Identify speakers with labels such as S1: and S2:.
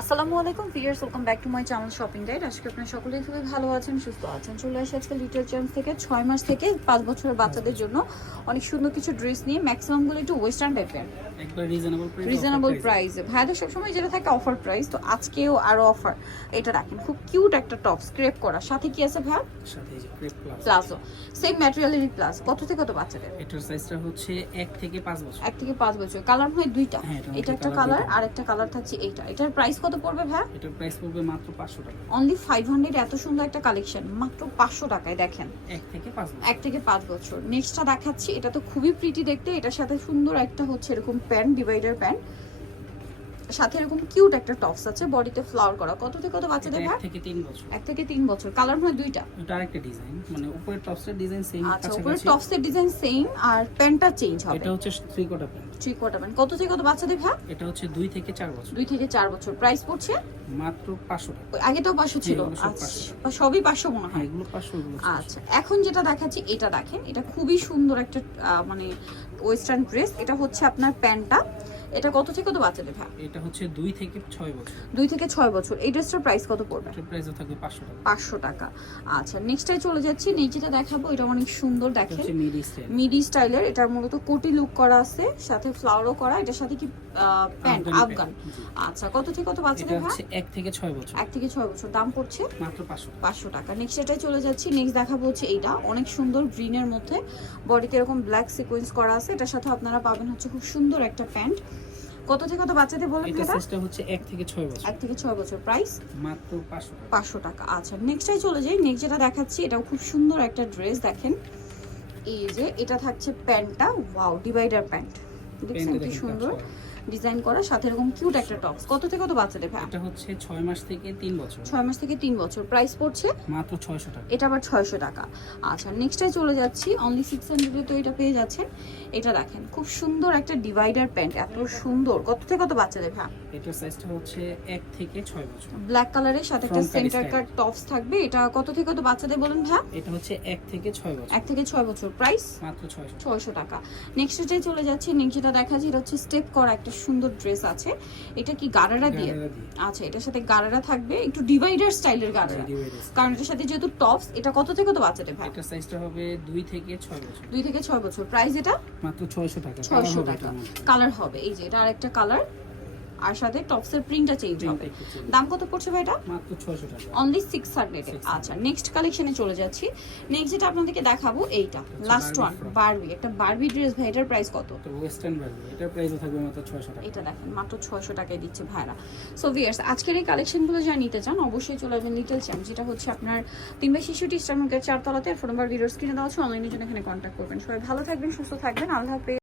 S1: আসসালামু আলাইকুম fierce welcome back to my channel shopping guide আজকে আপনারা সকলেই খুবই ভালো আছেন, সুস্থ আছেন। চলে আসে আজকে লিটল চ্যাম্প থেকে, ছয় মাস থেকে পাঁচ বছরের বাচ্চাদের জন্য। অনেক সুন্দর কিছু ড্রেস নিয়ে ম্যাক্সিমামগুলো একটু ওয়েস্টার্ন টাইপের
S2: রিজনেবল প্রাইস
S1: ভাইয়াদের সবসময় যেটা থাকে অফার প্রাইস তো আজকেও আরও অফার এটা রাখেন। খুব কিউট একটা টপ স্ক্রেপ করা। সাথে কি আছে ভাই প্লাজো সেম ম্যাটেরিয়ালেরই প্লাস কত থেকে কত বাচ্চাদের?
S2: এটার সাইজটা হচ্ছে এক থেকে পাঁচ বছর।
S1: এক থেকে পাঁচ বছর। কালার হয় দুইটা।
S2: হ্যাঁ,
S1: এটা একটা কালার আর একটা কালার থাকছে এইটা। এটার প্রাইস কত পড়বে ভাই
S2: এটার প্রাইস পড়বে মাত্র পাঁচশো টাকা।
S1: অনলি ফাইভ হান্ড্রেড এত সুন্দর একটা কালেকশন মাত্র পাঁচশো টাকায় দেখেন।
S2: এক থেকে পাঁচ বছর।
S1: এক থেকে পাঁচ বছর। নেক্সটটা দেখাচ্ছি। এটা তো খুবই প্রিটি দেখতে। এটার সাথে সুন্দর একটা হচ্ছে এরকম প্যান্ট ডিভাইডার প্যান্ট। সাথে এরকম কিউট একটা টপস আছে বডিতে ফ্লাওয়ার করা। কত থেকে কত
S2: বাচ্চা
S1: বাচ্চাদের
S2: এক
S1: ভাই?
S2: থেকে তিন বছর।
S1: এক থেকে তিন বছর। কালার হয় দুইটা।
S2: এটা আরেকটা ডিজাইন। মানে উপরে টপসের ডিজাইন সেম
S1: আচ্ছা উপরে টপসের ডিজাইন সেম আর প্যান্টটা চেঞ্জ হবে।
S2: এটা হচ্ছে three quarter pant
S1: three quarter pant কত থেকে কত বাচ্চাদের ভাই
S2: এটা হচ্ছে দুই থেকে চার বছর।
S1: দুই থেকে চার বছর। প্রাইস পড়ছে?
S2: মাত্র পাঁচশো টাকা।
S1: তো পাঁচশো ছিল? আচ্ছা। সবই পাঁচশো মনে
S2: হ্যাঁ।
S1: হয়
S2: এগুলো পাঁচশো
S1: আচ্ছা। এখন যেটা দেখাচ্ছি এটা দেখেন এটা খুবই সুন্দর একটা মানে ওয়েস্টার্ন ড্রেস এটা হচ্ছে আপনার প্যান্টটা। এটা কত থেকে কত বাচ্চাদের ভাই
S2: এটা হচ্ছে দুই থেকে ছয় বছর।
S1: দুই থেকে ছয় বছর। এই ড্রেসটার প্রাইস কত পড়বে?
S2: এটার প্রাইসও থাকবে পাঁচশো টাকা।
S1: পাঁচশো টাকা। আচ্ছা নেক্সটটাই চলে যাচ্ছি। নিচেটা দেখাবো। এটা অনেক সুন্দর
S2: এটা
S1: দেখেন।
S2: হচ্ছে মিডি স্টাইল
S1: মিডি স্টাইলের এটার মূলত কোটি লুক করা আছে সাথে ফ্লাওয়ারও করা। এটার সাথে কি প্যান্ট আফগান আচ্ছা কত থেকে কত
S2: এটা
S1: বাচ্চাদের ভাই
S2: হচ্ছে এক থেকে ছয় বছর।
S1: এক থেকে ছয় বছর। দাম পড়ছে?
S2: মাত্র পাঁচশো টাকা।
S1: পাঁচশো টাকা। নেক্সট এটাই চলে যাচ্ছি। নেক্সট দেখাবো হচ্ছে এইটা। অনেক সুন্দর গ্রিনের মধ্যে। বডিতে এরকম ব্ল্যাক সিকোয়েন্স করা আছে। এটার সাথে আপনারা পাবেন হচ্ছে খুব সুন্দর একটা প্যান্ট কত থেকে কত বাচ্চাদের বলেন
S2: এটা সাইজটা হচ্ছে 1 থেকে ছয় বছর।
S1: 1 থেকে 6 বছর। প্রাইস
S2: মাত্র পাঁচশো টাকা।
S1: পাঁচশো টাকা। আচ্ছা নেক্সটটাই চলে যাই। নেক্সট যেটা দেখাচ্ছি এটাও খুব সুন্দর একটা ড্রেস দেখেন। এই যে এটা থাকছে প্যান্টটা। ওয়াও ডিভাইডার প্যান্ট দেখছেন কি সুন্দর। ডিজাইন করা সাথে এরকম কিউট একটা টপস কত থেকে কত বাচ্চাদের ভাই?
S2: এটা হচ্ছে ছয় মাস থেকে তিন বছর।
S1: ছয় মাস থেকে তিন বছর। প্রাইস পড়ছে?
S2: মাত্র ছয়শো টাকা।
S1: এটা আবার ছয়শো টাকা। আচ্ছা নেক্সটটাই চলে যাচ্ছি। অনলি সিক্স হান্ড্রেডে তো এটা পেয়ে যাচ্ছেন। এটা দেখেন খুব সুন্দর একটা ডিভাইডার প্যান্ট এত সুন্দর। কত থেকে কত বাচ্চাদের ভাই?
S2: এটার সাইজটা হচ্ছে এক থেকে ছয় বছর।
S1: ব্ল্যাক কালারের সাথে একটা সেন্টার। কাট টপস থাকবে। এটা কত থেকে কত বাচ্চাদের বলেন ভাই?
S2: এটা হচ্ছে এক থেকে ছয় বছর।
S1: এক থেকে ছয় বছর। প্রাইস
S2: মাত্র ছয়শো
S1: ছয়শো টাকা। নেক্সট চলে যাচ্ছে। নেক্সট যেটা দেখা যায় এটা হচ্ছে স্টেপ করা একটা সুন্দর ড্রেস আছে। এটা কি গারারা দিয়ে? আচ্ছা এটার সাথে গারারা থাকবে। একটু ডিভাইডার স্টাইলের গারারা।
S2: জি,
S1: কারণ এটার সাথে যেহেতু টপস এটা কত থেকে কত বাচ্চাদের ভাই?
S2: এটা সাইজটা হবে 2 থেকে 6 বছর।
S1: 2 থেকে 6 বছর। প্রাইস এটা?
S2: মাত্র ছয়শো টাকা।
S1: ছয়শো
S2: কালার হবে
S1: টাকা। কালার হবে। এই যে এটা আরেকটা কালার আর সাথে টপসের প্রিন্টটা চেঞ্জ হবে। দাম কত পড়ছে ভাই এটা?
S2: মাত্র ছয়শো টাকা।
S1: অনলি সিক্স হান্ড্রেড
S2: 600
S1: আচ্ছা নেক্সট কালেকশনে চলে যাচ্ছি। নেক্সট যেটা আপনাদেরকে দেখাবো এইটা। লাস্ট ওয়ান বারবি একটা বারবি ড্রেস ভাই এটার প্রাইস কত?
S2: তো ওয়েস্টার্ন ভ্যালু এটার প্রাইসও থাকবে মাত্র ছয়শো টাকা।
S1: এটা দেখেন মাত্র ছয়শো টাকায় দিচ্ছে ভাইরা। সো ভিয়ার্স আজকের এই কালেকশনগুলো যা নিতে চান অবশ্যই চলে আসবেন লিটল চ্যাম্প যেটা হচ্ছে আপনার তিন বাই শিশুটি স্টার মার্কেট চারতলাতে। ফোন নাম্বার ভিডিওর স্ক্রিনে দেওয়া আছে। অনলাইনের জন্য এখানে কন্ট্যাক্ট করবেন। সবাই ভালো থাকবেন সুস্থ থাকবেন। আল্লাহ হাফেজ।